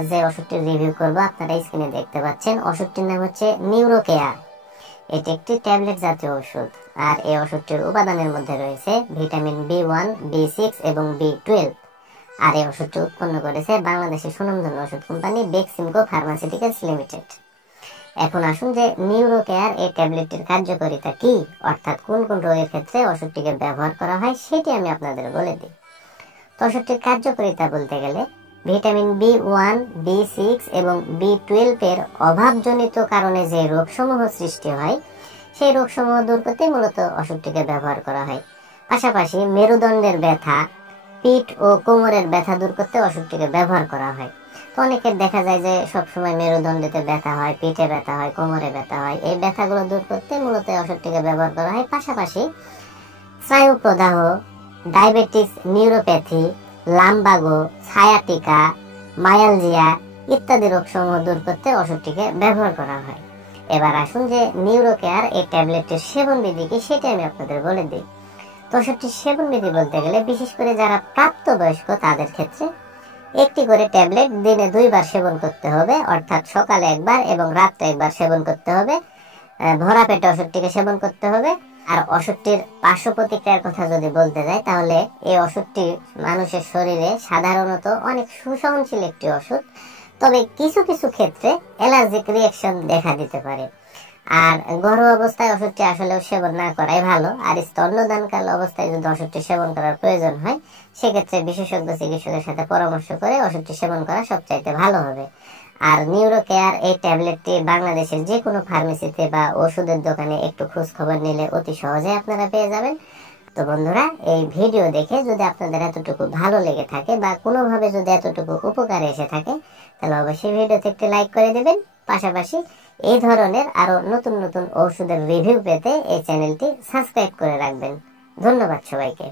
আজ যে ওষুধটির রিভিউ করব আপনারা স্ক্রিনে দেখতে পাচ্ছেন। ওষুধটির নাম হচ্ছে নিউরোকেয়ার। এটি একটি ট্যাবলেট জাতীয় ওষুধ। আর এই ওষুধটির উপাদানের মধ্যে রয়েছে ভিটামিন B1, B6 এবং B12। আর এই ওষুধটি উৎপন্ন করেছে বাংলাদেশের সুনামধন্য ওষুধ কোম্পানি বেক্সিমকো ফার্মাসিউটিক্যালস লিমিটেড। এখন আসুন যে নিউরোকেয়ার এই ট্যাবলেটটির কার্যকারিতা কি, অর্থাৎ কোন কোন রোগের ক্ষেত্রে ওষুধটিকে ব্যবহার করা হয় সেটি আমি আপনাদের বলে দিই। তো ওষুধটির কার্যকারিতা বলতে গেলে ভিটামিন B1, B6 এবং B12 এর অভাবজনিত কারণে যে রোগসমূহ সৃষ্টি হয় সেই রোগসমূহ দূর করতে মূলত ওষুধটিকে ব্যবহার করা হয়। পাশাপাশি মেরুদণ্ডের ব্যথা, পিঠ ও কোমরের ব্যথা দূর করতে ওষুধটিকে ব্যবহার করা হয়। তো অনেকের দেখা যায় যে সবসময় মেরুদণ্ডেতে ব্যথা হয়, পিঠে ব্যথা হয়, কোমরে ব্যথা হয়। এই ব্যথাগুলো দূর করতে মূলত ওষুধটিকে ব্যবহার করা হয়। পাশাপাশি স্নায়ু প্রদাহ, diabetes, neuropathy, lumbago, sciatica, myalgia ইত্যাদি রোগসমূহ দূর করতে ওষুধটিকে ব্যবহার করা হয়। এবার আসুন যে নিউরোকেয়ার এই ট্যাবলেটের সেবন বিধি কি সেটা আমি আপনাদের বলে দিই। তো ওষুধটির সেবন বিধি বলতে গেলে বিশেষ করে যারা প্রাপ্তবয়স্ক তাদের ক্ষেত্রে একটি করে ট্যাবলেট দিনে 2 বার সেবন করতে হবে, অর্থাৎ সকালে একবার এবং রাত্রে একবার সেবন করতে হবে। ভরা পেটে ওষুধটিকে সেবন করতে হবে। আর ওষুধটির পার্শ্ব প্রতিক্রিয়ার কথা যদি বলতে যাই তাহলে এই ওষুধটি মানুষের শরীরে সাধারণত অনেক সুসহনশীল একটি ওষুধ, তবে কিছু কিছু ক্ষেত্রে অ্যালার্জিক রিঅ্যাকশন দেখা দিতে পারে। আর ঘরোয়া অবস্থায় ওষুধটি আসলেও সেবন না করাই ভালো। আর স্তন্যদানকাল অবস্থায় যদি ওষুধটি সেবন করার প্রয়োজন হয় সেক্ষেত্রে বিশেষজ্ঞ চিকিৎসকের সাথে পরামর্শ করে ওষুধটি সেবন করা সবচাইতে ভালো হবে। আর নিউরোকেয়ার এই ট্যাবলেটটি বাংলাদেশের যে কোনো ফার্মেসিতে বা ওষুধের দোকানে একটু খোঁজ খবর নিলে অতি সহজে আপনারা পেয়ে যাবেন। তো বন্ধুরা, এই ভিডিও দেখে যদি আপনাদের এতটুকু ভালো লেগে থাকে বা কোনোভাবে যদি এতটুকু উপকারে এসে থাকে তাহলে অবশ্যই ভিডিওতে একটি লাইক করে দেবেন। পাশাপাশি এই ধরনের আরো নতুন নতুন ওষুধের রিভিউ পেতে এই চ্যানেলটি সাবস্ক্রাইব করে রাখবেন। ধন্যবাদ সবাইকে।